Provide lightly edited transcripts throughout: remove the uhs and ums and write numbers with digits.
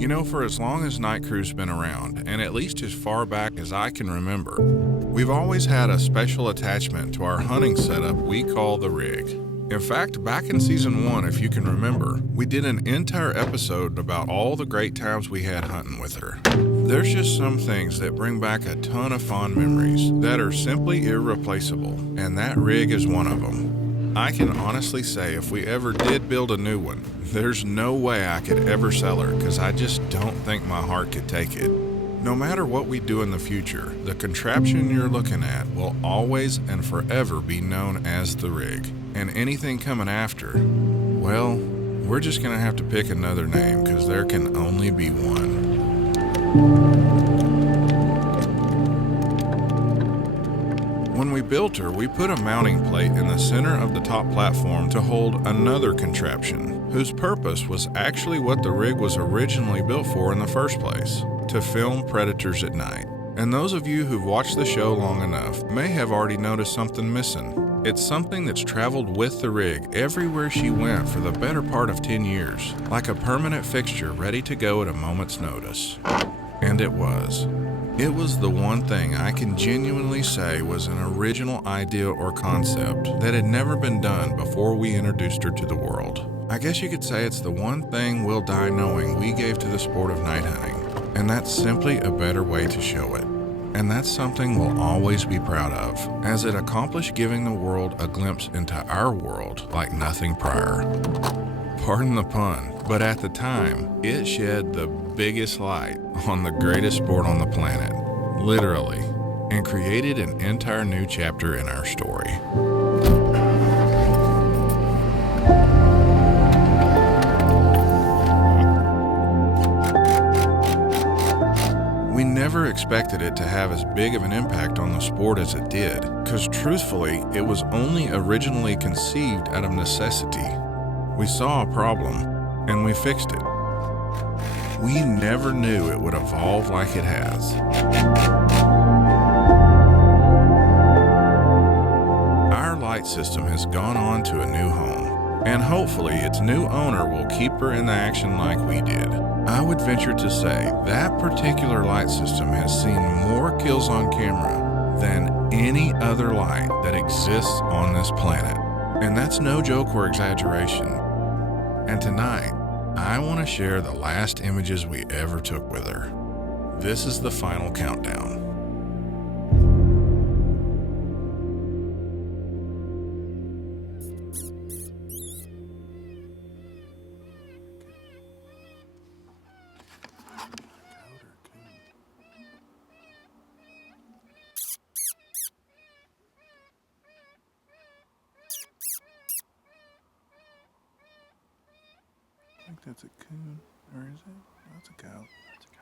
You know, for as long as Night Crew's been around, and at least as far back as I can remember, we've always had a special attachment to our hunting setup we call the rig. In fact, back in season 1, if you can remember, we did an entire episode about all the great times we had hunting with her. There's just some things that bring back a ton of fond memories that are simply irreplaceable, and that rig is one of them. I can honestly say if we ever did build a new one, there's no way I could ever sell her because I just don't think my heart could take it. No matter what we do in the future, the contraption you're looking at will always and forever be known as the rig. And anything coming after, well, we're just going to have to pick another name because there can only be one. When we built her, we put a mounting plate in the center of the top platform to hold another contraption, whose purpose was actually what the rig was originally built for in the first place, to film predators at night. And those of you who've watched the show long enough may have already noticed something missing. It's something that's traveled with the rig everywhere she went for the better part of 10 years, like a permanent fixture ready to go at a moment's notice. And it was. It was the one thing I can genuinely say was an original idea or concept that had never been done before we introduced her to the world. I guess you could say it's the one thing we'll die knowing we gave to the sport of night hunting, and that's simply a better way to show it. And that's something we'll always be proud of, as it accomplished giving the world a glimpse into our world like nothing prior. Pardon the pun, but at the time, it shed the biggest light on the greatest sport on the planet, literally, and created an entire new chapter in our story. We never expected it to have as big of an impact on the sport as it did, because truthfully, it was only originally conceived out of necessity. We saw a problem, and we fixed it. We never knew it would evolve like it has. Our light system has gone on to a new home, and hopefully its new owner will keep her in the action like we did. I would venture to say that particular light system has seen more kills on camera than any other light that exists on this planet. And that's no joke or exaggeration. And tonight, I want to share the last images we ever took with her. This is the final countdown. I think that's a coon, or is it? That's a cow. That's a cow.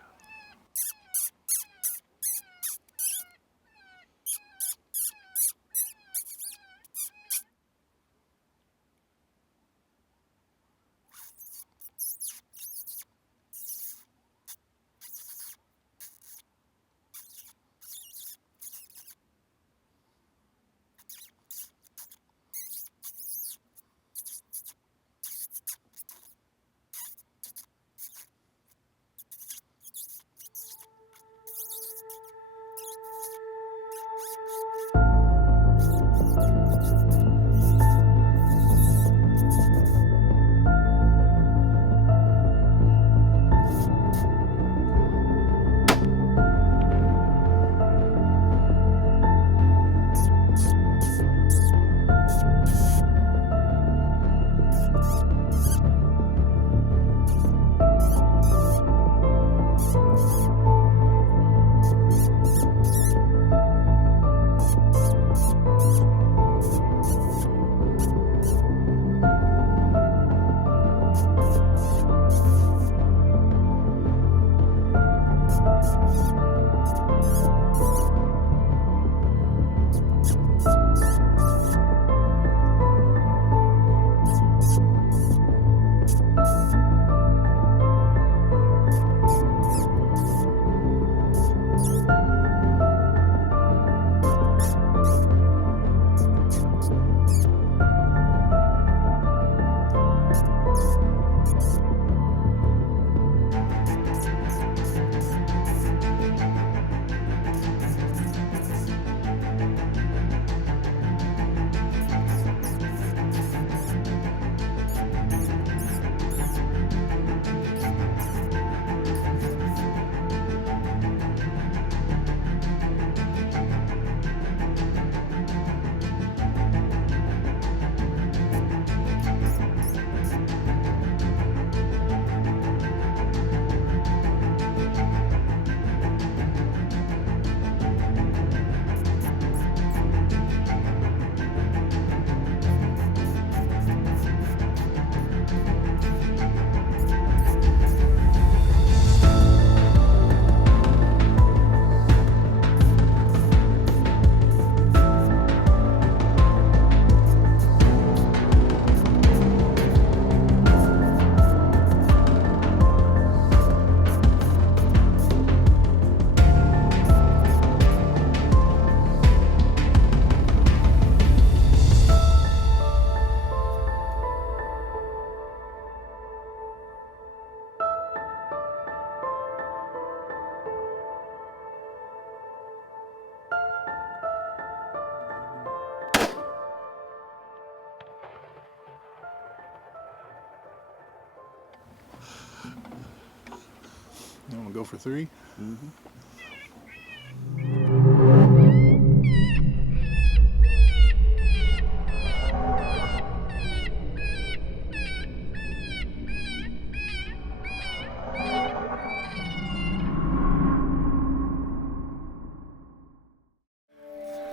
You want to go for 3? Mm-hmm.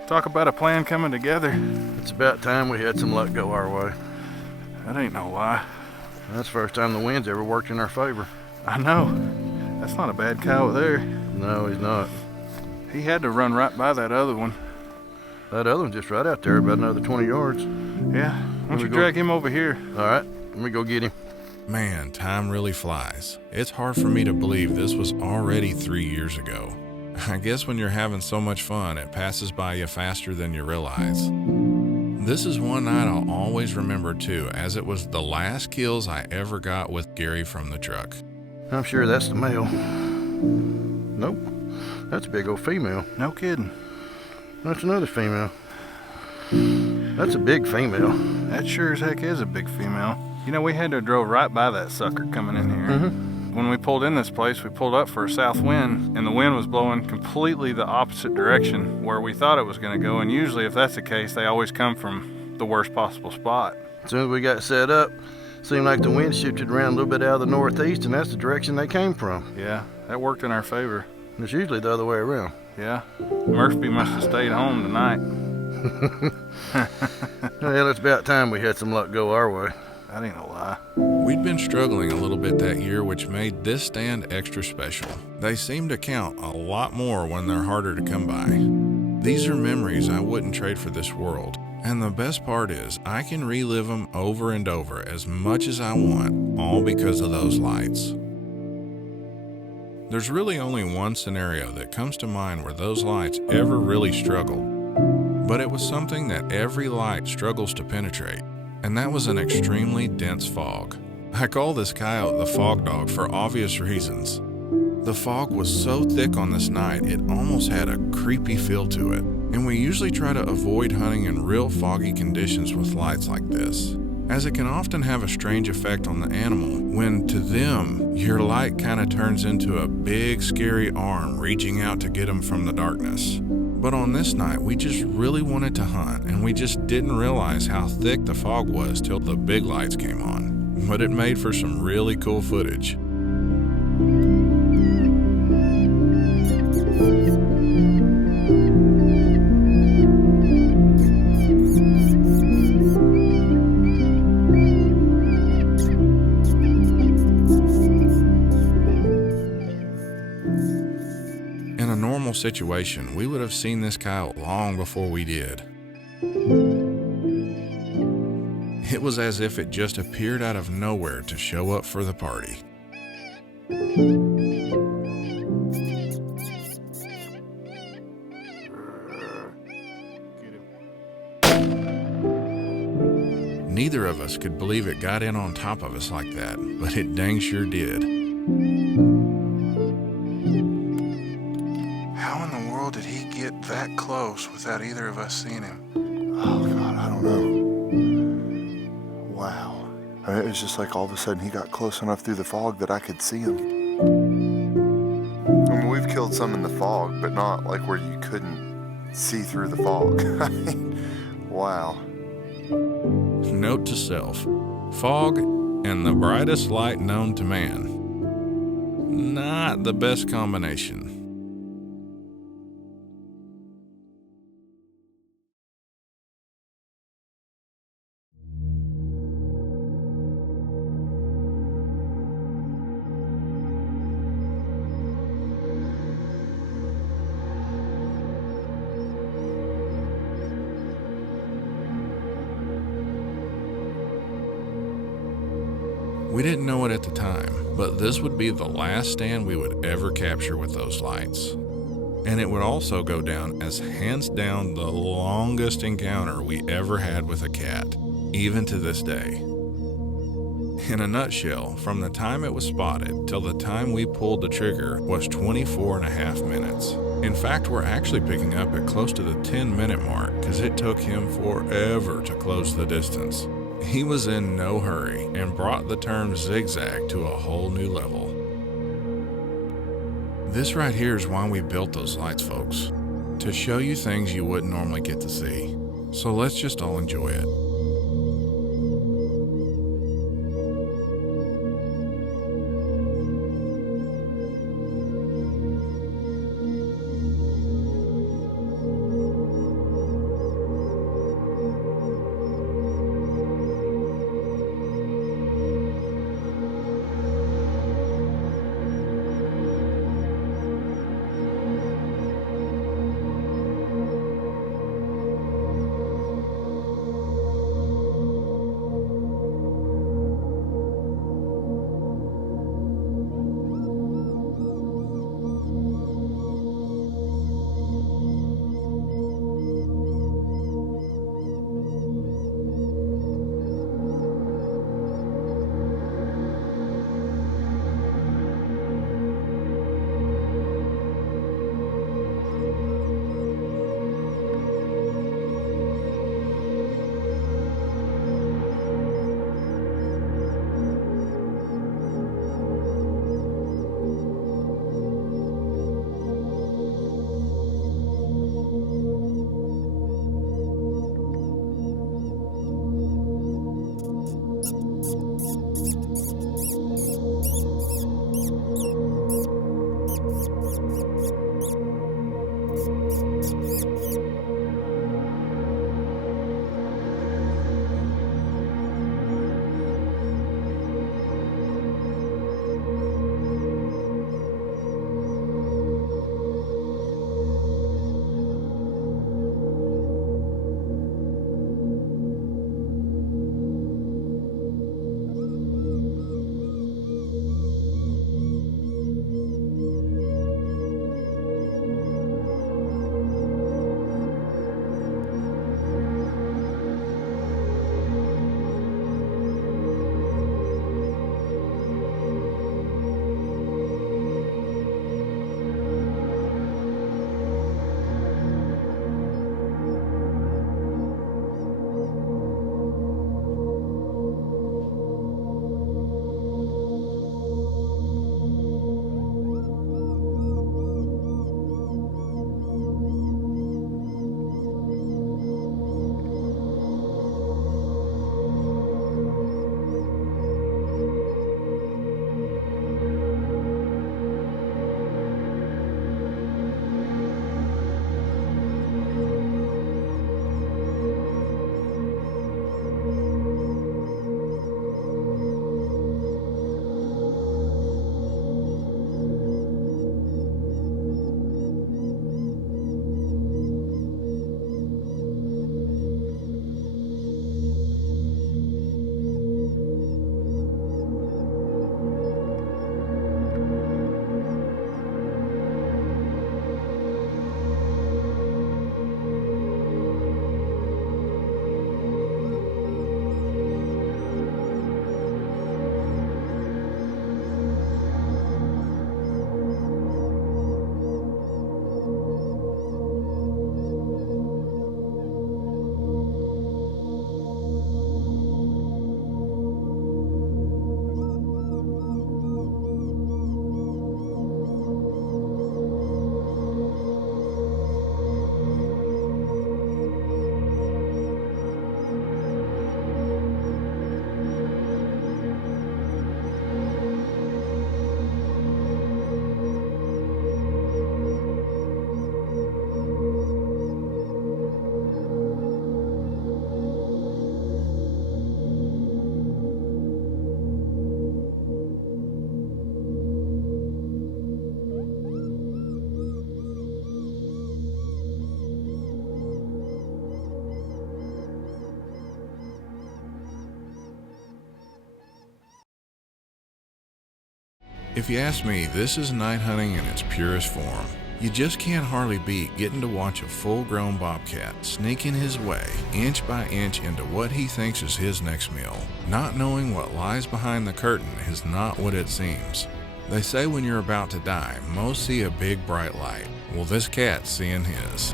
Talk about a plan coming together. It's about time we had some luck go our way. That ain't no lie. That's the first time the wind's ever worked in our favor. I know. That's not a bad cow there. No, he's not. He had to run right by that other one. That other one's just right out there, about another 20 yards. Yeah. Why don't you drag him over here? All right, let me go get him. Man, time really flies. It's hard for me to believe this was already 3 years ago. I guess when you're having so much fun, it passes by you faster than you realize. This is one night I'll always remember too, as it was the last kills I ever got with Gary from the truck. I'm sure that's the male. Nope, that's a big old female. No kidding. That's another female. That's a big female. That sure as heck is a big female. You know, we had to drove right by that sucker coming in here. Mm-hmm. When we pulled in this place, we pulled up for a south wind, and the wind was blowing completely the opposite direction where we thought it was going to go. And usually, if that's the case, they always come from the worst possible spot. As soon as we got set up, seemed like the wind shifted around a little bit out of the northeast, and that's the direction they came from. Yeah, that worked in our favor. It's usually the other way around. Yeah, Murphy must have stayed home tonight. Well, it's about time we had some luck go our way. That ain't no lie. We'd been struggling a little bit that year, which made this stand extra special. They seem to count a lot more when they're harder to come by. These are memories I wouldn't trade for this world. And the best part is, I can relive them over and over as much as I want, all because of those lights. There's really only one scenario that comes to mind where those lights ever really struggled. But it was something that every light struggles to penetrate. And that was an extremely dense fog. I call this coyote the fog dog for obvious reasons. The fog was so thick on this night, it almost had a creepy feel to it. And we usually try to avoid hunting in real foggy conditions with lights like this, as it can often have a strange effect on the animal when, to them, your light kind of turns into a big, scary arm reaching out to get them from the darkness. But on this night, we just really wanted to hunt, and we just didn't realize how thick the fog was till the big lights came on. But it made for some really cool footage. In a normal situation, we would have seen this coyote long before we did. It was as if it just appeared out of nowhere to show up for the party. Neither of us could believe it got in on top of us like that, but it dang sure did. How in the world did he get that close without either of us seeing him? Oh, God, I don't know. Wow. I mean, it was just like all of a sudden he got close enough through the fog that I could see him. I mean, we've killed some in the fog, but not like where you couldn't see through the fog. I mean, wow. Note to self: fog and the brightest light known to man. Not the best combination. We didn't know it at the time, but this would be the last stand we would ever capture with those lights. And it would also go down as hands down the longest encounter we ever had with a cat, even to this day. In a nutshell, from the time it was spotted till the time we pulled the trigger was 24 and a half minutes. In fact, we're actually picking up at close to the 10-minute mark because it took him forever to close the distance. He was in no hurry and brought the term zigzag to a whole new level. This right here is why we built those lights, folks. To show you things you wouldn't normally get to see. So let's just all enjoy it. If you ask me, this is night hunting in its purest form. You just can't hardly beat getting to watch a full-grown bobcat sneaking his way inch by inch into what he thinks is his next meal. Not knowing what lies behind the curtain is not what it seems. They say when you're about to die, most see a big bright light. Well, this cat's seeing his.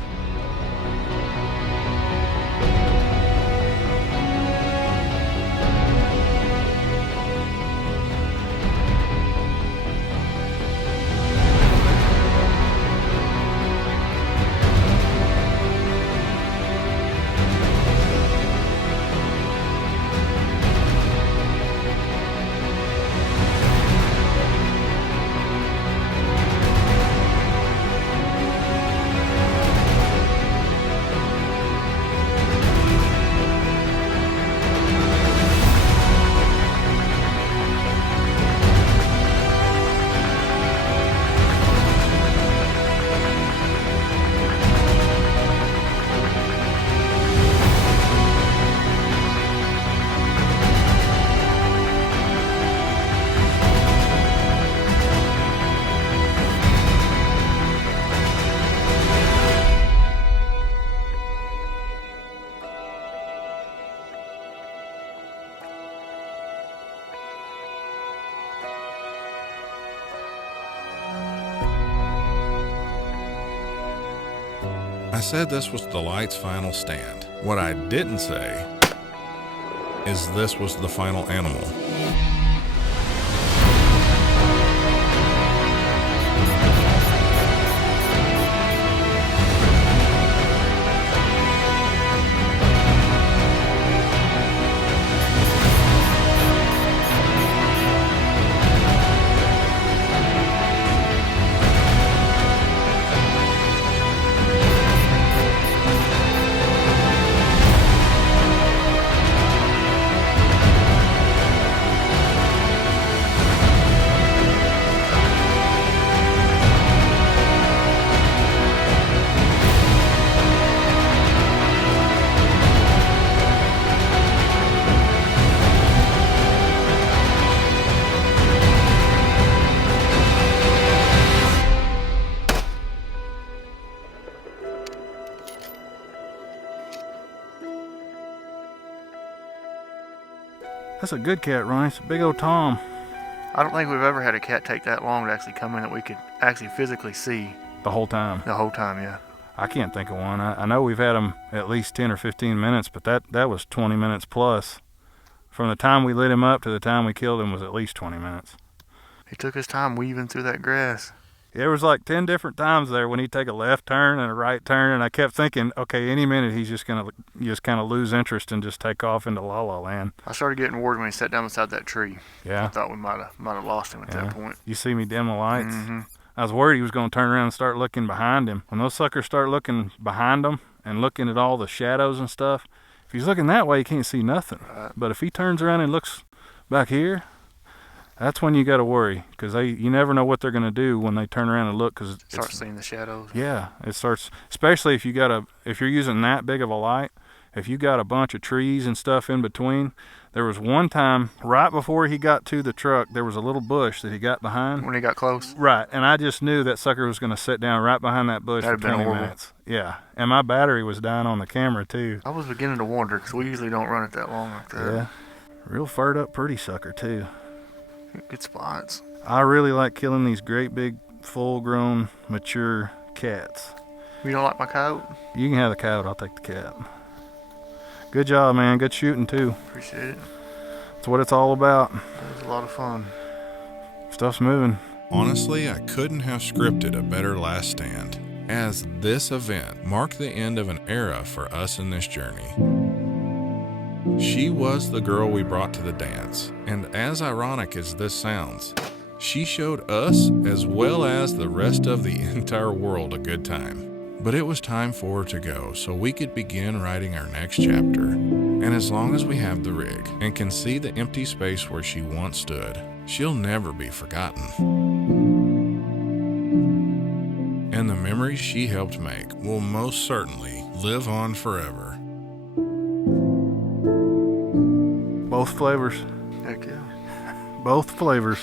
said this was Delight's final stand. What I didn't say is this was the final animal. That's a good cat, Ronnie. It's a big old Tom. I don't think we've ever had a cat take that long to actually come in that we could actually physically see The whole time. the whole time, yeah. I can't think of one. I know we've had them at least 10 or 15 minutes, but that was 20 minutes plus. From the time we lit him up to the time we killed him was at least 20 minutes. He took his time weaving through that grass. There was like 10 different times there when he'd take a left turn and a right turn, and I kept thinking, okay, any minute he's just going to just kind of lose interest and just take off into La La Land. I started getting worried when he sat down beside that tree. Yeah. I thought we might have lost him at that point. You see me dim the lights? Mm-hmm. I was worried he was going to turn around and start looking behind him. When those suckers start looking behind them and looking at all the shadows and stuff, if he's looking that way, he can't see nothing. Right. But if he turns around and looks back here, that's when you got to worry, because you never know what they're going to do when they turn around and look. Cause Start seeing the shadows. Yeah, it starts, especially if you're using that big of a light. If you got a bunch of trees and stuff in between. There was one time right before he got to the truck, there was a little bush that he got behind. When he got close? Right, and I just knew that sucker was going to sit down right behind that bush That'd for have been 20 horrible. minutes. Yeah, and my battery was dying on the camera too. I was beginning to wonder, because we usually don't run it that long like that. Yeah, real furred up pretty sucker too. Good spots. I really like killing these great big full-grown mature cats. You don't like my coyote? You can have the coyote, I'll take the cat. Good job, man. Good shooting too. Appreciate it. That's what it's all about. That was a lot of fun. Stuff's moving. Honestly, I couldn't have scripted a better last stand, as this event marked the end of an era for us in this journey. She was the girl we brought to the dance, and as ironic as this sounds, she showed us as well as the rest of the entire world a good time. But it was time for her to go so we could begin writing our next chapter. And as long as we have the rig and can see the empty space where she once stood, she'll never be forgotten. And the memories she helped make will most certainly live on forever. Both flavors. Heck yeah. Both flavors.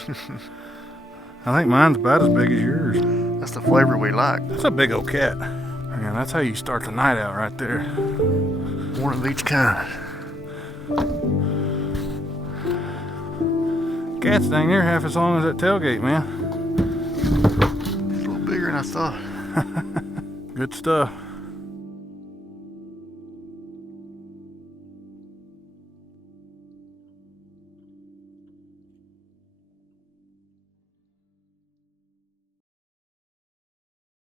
I think mine's about as big as yours. That's the flavor we like. That's a big old cat. Man, that's how you start the night out right there. One of each kind. Cat's dang near half as long as that tailgate, man. It's a little bigger than I thought. Good stuff.